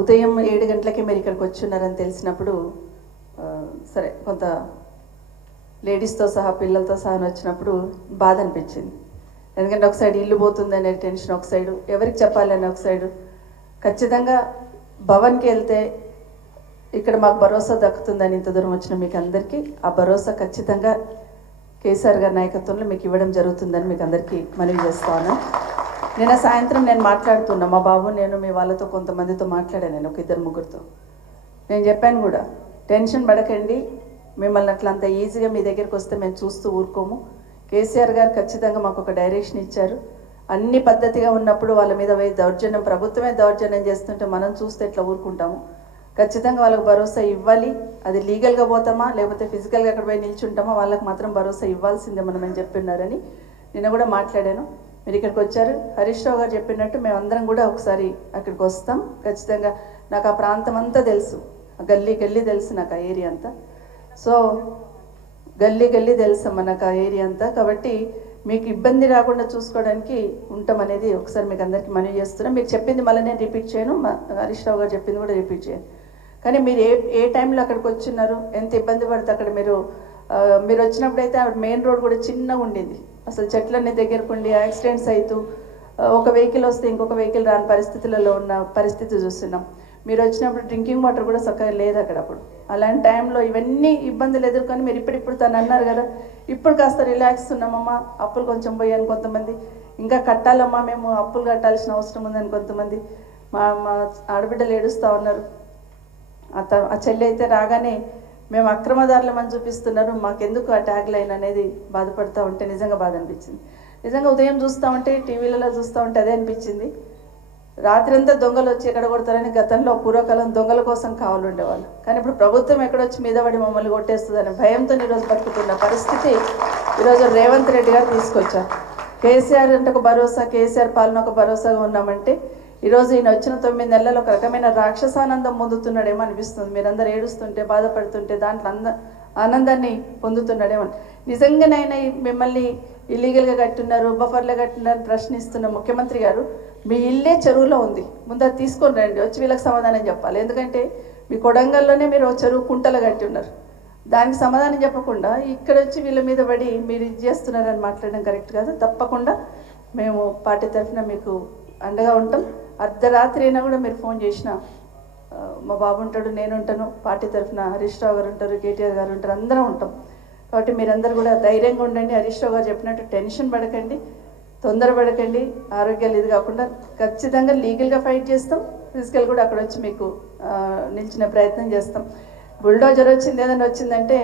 ఉదయం 7 గంటలకే మీరు ఇక్కడికి వచ్చున్నారని తెలిసినప్పుడు సరే కొంత లేడీస్తో సహా పిల్లలతో సహా వచ్చినప్పుడు బాధ అనిపించింది. ఎందుకంటే ఒక సైడ్ ఇల్లు పోతుందనే టెన్షన్, ఒక సైడు ఎవరికి చెప్పాలని ఒక సైడు. ఖచ్చితంగా భవన్కి వెళ్తే ఇక్కడ మాకు భరోసా దక్కుతుందని ఇంత దూరం వచ్చిన మీకు అందరికీ ఆ భరోసా ఖచ్చితంగా కేసీఆర్ గారి నాయకత్వంలో మీకు ఇవ్వడం జరుగుతుందని మీకు అందరికీ మనవి చేస్తాను. నిన్న సాయంత్రం నేను మాట్లాడుతున్నా, మా బాబు నేను మీ వాళ్ళతో కొంతమందితో మాట్లాడాను, నేను ఒక 2-3 నేను చెప్పాను కూడా, టెన్షన్ పడకండి, మిమ్మల్ని అట్లా అంత ఈజీగా మీ దగ్గరికి వస్తే మేము చూస్తూ ఊరుకోము. కేసీఆర్ గారు ఖచ్చితంగా మాకు ఒక డైరెక్షన్ ఇచ్చారు. అన్ని పద్ధతిగా ఉన్నప్పుడు వాళ్ళ మీద దౌర్జన్యం, ప్రభుత్వమే దౌర్జన్యం చేస్తుంటే మనం చూస్తే ఎట్లా ఊరుకుంటాము. ఖచ్చితంగా వాళ్ళకి భరోసా ఇవ్వాలి. అది లీగల్గా పోతామా లేకపోతే ఫిజికల్గా అక్కడ పోయి నిల్చుంటామా, వాళ్ళకి మాత్రం భరోసా ఇవ్వాల్సిందే మనం అని చెప్పినారని నిన్న కూడా మాట్లాడాను. మీరు ఇక్కడికి వచ్చారు. హరీష్ రావు గారు చెప్పినట్టు మేమందరం కూడా ఒకసారి అక్కడికి వస్తాం. ఖచ్చితంగా నాకు ఆ ప్రాంతం అంతా తెలుసు, గల్లీ గల్లీ తెలుసు నాకు ఆ ఏరియా అంతా. సో గల్లీ గల్లీ తెలుసమ్మా నాకు ఆ ఏరియా అంతా. కాబట్టి మీకు ఇబ్బంది రాకుండా చూసుకోవడానికి ఉంటాం అనేది ఒకసారి మీకు అందరికీ మనవి చేస్తున్నాం. మీరు చెప్పింది మళ్ళీ నేను రిపీట్ చేయను, హరీష్ రావు గారు చెప్పింది కూడా రిపీట్ చేయను. కానీ మీరు ఏ టైంలో అక్కడికి వచ్చినారు, ఎంత ఇబ్బంది పడితే అక్కడ మీరు వచ్చినప్పుడు అయితే మెయిన్ రోడ్ కూడా చిన్నగా ఉండింది. అసలు చెట్లన్నీ దగ్గరకు ఉండి యాక్సిడెంట్స్ అవుతూ ఒక వెహికల్ వస్తే ఇంకొక వెహికల్ రాని పరిస్థితులలో ఉన్న పరిస్థితి చూస్తున్నాం. మీరు వచ్చినప్పుడు డ్రింకింగ్ వాటర్ కూడా చక్కగా లేదు అక్కడ. అప్పుడు అలాంటి టైంలో ఇవన్నీ ఇబ్బందులు ఎదుర్కొని మీరు ఇప్పుడు తను అన్నారు కదా, ఇప్పుడు కాస్త రిలాక్స్ ఉన్నామమ్మా, అప్పులు కొంచెం పోయాను కొంతమంది, ఇంకా కట్టాలమ్మా మేము అప్పులు కట్టాల్సిన అవసరం ఉందని కొంతమంది మా ఆడబిడ్డలు ఏడుస్తూ ఉన్నారు. ఆ చెల్లి అయితే రాగానే మేము అక్రమదారులమని చూపిస్తున్నారు, మాకెందుకు ఆ ట్యాగ్ లైన్ అనేది బాధపడుతూ ఉంటే నిజంగా బాధ అనిపించింది. నిజంగా ఉదయం చూస్తూ ఉంటే టీవీలలో చూస్తూ ఉంటే అదే అనిపించింది. రాత్రంతా దొంగలు వచ్చి ఎక్కడ కొడతారని గతంలో పూర్వకాలం దొంగల కోసం కావాలి ఉండేవాళ్ళు. కానీ ఇప్పుడు ప్రభుత్వం ఎక్కడొచ్చి మీద పడి మమ్మల్ని కొట్టేస్తుందని భయంతో ఈరోజు బతుకుతున్న పరిస్థితి ఈరోజు రేవంత్ రెడ్డి గారు తీసుకొచ్చారు. కేసీఆర్ అంటే ఒక భరోసా, కేసీఆర్ పాలన ఒక భరోసాగా ఉన్నామంటే ఈరోజు ఈయన వచ్చిన 9 నెలల్లో ఒక రకమైన రాక్షసానందం పొందుతున్నాడేమో అనిపిస్తుంది. మీరందరూ ఏడుస్తుంటే బాధపడుతుంటే దాంట్లో ఆనందాన్ని పొందుతున్నాడేమో. నిజంగానైనా మిమ్మల్ని ఇల్లీగల్గా కట్టున్నారు, బఫర్లో కట్టున్నారు ప్రశ్నిస్తున్న ముఖ్యమంత్రి గారు, మీ ఇల్లే చెరువులో ఉంది, ముందు అది తీసుకొని రండి, వచ్చి వీళ్ళకి సమాధానం చెప్పాలి. ఎందుకంటే మీ కొడంగల్లోనే మీరు చెరువు కుంటలు కట్టి ఉన్నారు, దానికి సమాధానం చెప్పకుండా ఇక్కడ వచ్చి వీళ్ళ మీద పడి మీరు ఇది చేస్తున్నారని మాట్లాడడం కరెక్ట్ కాదు. తప్పకుండా మేము పార్టీ తరఫున మీకు అండగా ఉంటాం. అర్ధరాత్రి అయినా కూడా మీరు ఫోన్ చేసినా మా బాబు ఉంటాడు, నేను ఉంటాను, పార్టీ తరఫున హరీష్ రావు గారు ఉంటారు, కేటీఆర్ గారు ఉంటారు, అందరం ఉంటాం. కాబట్టి మీరందరూ కూడా ధైర్యంగా ఉండండి. హరీష్ రావు గారు చెప్పినట్టు టెన్షన్ పడకండి, తొందరపడకండి, ఆరోగ్యాలు ఇది కాకుండా ఖచ్చితంగా లీగల్గా ఫైట్ చేస్తాం. ఫిజికల్ కూడా అక్కడ వచ్చి మీకు నిలిచిన ప్రయత్నం చేస్తాం. బుల్డోజర్ వచ్చింది ఏదైనా వచ్చిందంటే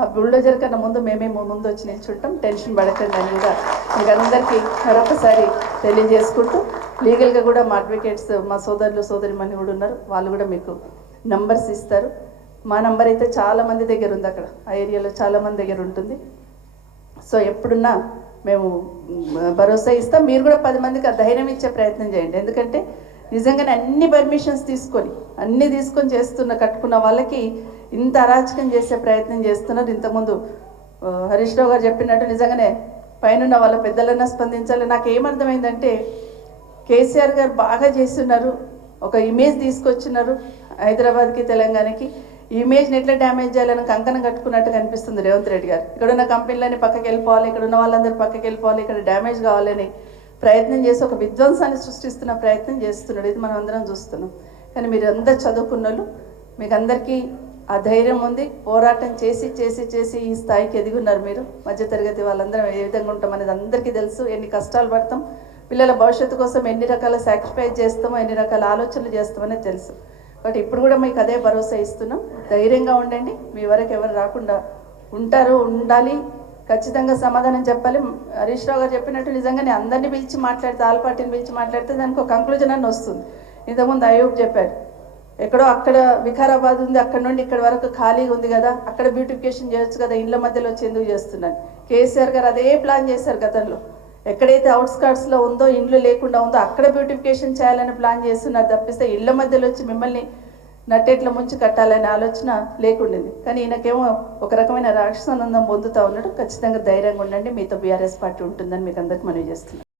ఆ బుల్డోజర్ కన్నా ముందు మేమే ముందు వచ్చి నిల్చుంటాం. టెన్షన్ పడకండి అని కూడా మీకు అందరికీ మరొకసారి తెలియజేసుకుంటూ, లీగల్గా కూడా మా అడ్వకేట్స్, మా సోదరులు సోదరిమణి కూడా ఉన్నారు, వాళ్ళు కూడా మీకు నంబర్స్ ఇస్తారు. మా నంబర్ అయితే చాలామంది దగ్గర ఉంది, అక్కడ ఆ ఏరియాలో చాలామంది దగ్గర ఉంటుంది. సో ఎప్పుడున్నా మేము భరోసా ఇస్తాం. మీరు కూడా 10 మందికి ఆ ధైర్యం ఇచ్చే ప్రయత్నం చేయండి. ఎందుకంటే నిజంగానే అన్ని పర్మిషన్స్ తీసుకొని కట్టుకున్న వాళ్ళకి ఇంత అరాచకం చేసే ప్రయత్నం చేస్తున్నారు. ఇంతకుముందు హరీష్ రావు గారు చెప్పినట్టు నిజంగానే పైన వాళ్ళ పెద్దలన్నా స్పందించాలి. నాకు ఏమర్థమైందంటే కేసీఆర్ గారు బాగా చేస్తున్నారు, ఒక ఇమేజ్ తీసుకొచ్చినారు హైదరాబాద్కి తెలంగాణకి. ఈ ఇమేజ్ని ఎట్లా డ్యామేజ్ చేయాలని కంకణం కట్టుకున్నట్టుగా అనిపిస్తుంది రేవంత్ రెడ్డి గారు. ఇక్కడ ఉన్న కంపెనీలన్నీ పక్కకి వెళ్ళిపోవాలి, ఇక్కడ ఉన్న వాళ్ళందరూ పక్కకి వెళ్ళిపోవాలి, ఇక్కడ డ్యామేజ్ కావాలని ప్రయత్నం చేసి ఒక విధ్వంసాన్ని సృష్టిస్తున్న ప్రయత్నం చేస్తున్నాడు. ఇది మనం అందరం చూస్తున్నాం. కానీ మీరు అందరు చదువుకున్న వాళ్ళు, మీకు అందరికీ ఆ ధైర్యం ఉంది. పోరాటం చేసి చేసి చేసి ఈ స్థాయికి ఎదిగున్నారు. మీరు మధ్యతరగతి వాళ్ళందరం ఏ విధంగా ఉంటాం అనేది అందరికీ తెలుసు. ఎన్ని కష్టాలు పడతాం, పిల్లల భవిష్యత్తు కోసం ఎన్ని రకాల సాక్రిఫైస్ చేస్తామో, ఎన్ని రకాల ఆలోచనలు చేస్తామనేది తెలుసు. బట్ ఇప్పుడు కూడా మీకు అదే భరోసా ఇస్తున్నాం. ధైర్యంగా ఉండండి, మీ వరకు ఎవరు రాకుండా ఉండాలి. ఖచ్చితంగా సమాధానం చెప్పాలి. హరీష్ రావు గారు చెప్పినట్టు నిజంగానే అందరినీ పిలిచి మాట్లాడితే, ఆల్ పార్టీని పిలిచి మాట్లాడితే దానికి ఒక కంక్లూజన్ అని వస్తుంది. ఇంతకుముందు అయ్యూబ్ చెప్పారు, ఎక్కడో అక్కడ వికారాబాద్ ఉంది, అక్కడ నుండి ఇక్కడ వరకు ఖాళీగా ఉంది కదా, అక్కడ బ్యూటిఫికేషన్ చేయొచ్చు కదా, ఇళ్ళ మధ్యలో వచ్చి ఎందుకు చేస్తున్నాను. కేసీఆర్ గారు అదే ప్లాన్ చేశారు గతంలో. ఎక్కడైతే అవుట్స్కర్ట్స్లో ఉందో, ఇండ్లు లేకుండా ఉందో అక్కడ బ్యూటిఫికేషన్ చేయాలని ప్లాన్ చేస్తున్నారు తప్పిస్తే ఇళ్ళ మధ్యలో వచ్చి మిమ్మల్ని నట్టేట్ల ముంచి కట్టాలనే ఆలోచన లేకుండింది. కానీ ఈయనకేమో ఒక రకమైన రాక్షసానందం పొందుతూ ఉన్నాడు. ఖచ్చితంగా ధైర్యంగా ఉండండి, మీతో బీఆర్ఎస్ పార్టీ ఉంటుందని మీకు అందరికీ మనవి చేస్తున్నాను.